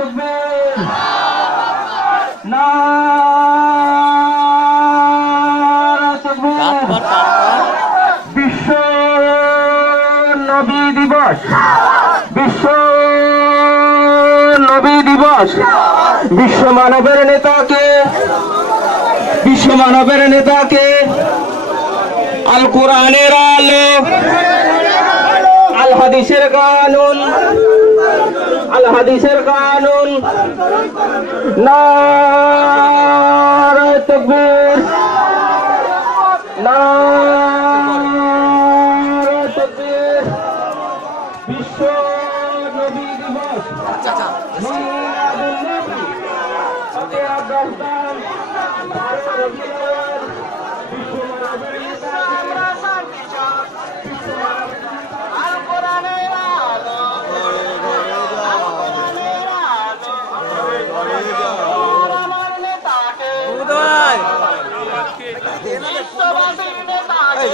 তাকবীর নারে তাকবীর। বিশ্ব নবী দিবস, বিশ্ব নবী দিবস। বিশ্ব মানবের নেতাকে, বিশ্ব মানবের নেতাকে আল কোরআনের আলো, আল হাদিসের কানুন, আল হাদিসের কানুন। নারে তাকবীর নারে তাকবীর। বিশ্ব নবী দিবস, মিলাদুন নবী, ওকে আব্বাসদান, রবিউল আউয়াল। বিশ্ব মানবের নেতাকে আমরা শান্তি চাই, বিশ্ব মানবের আল কোরআনের আলো, আল কোরআনের আলো, আমার নেতাকে উদয় বিশ্ববাসীর নেতাকে।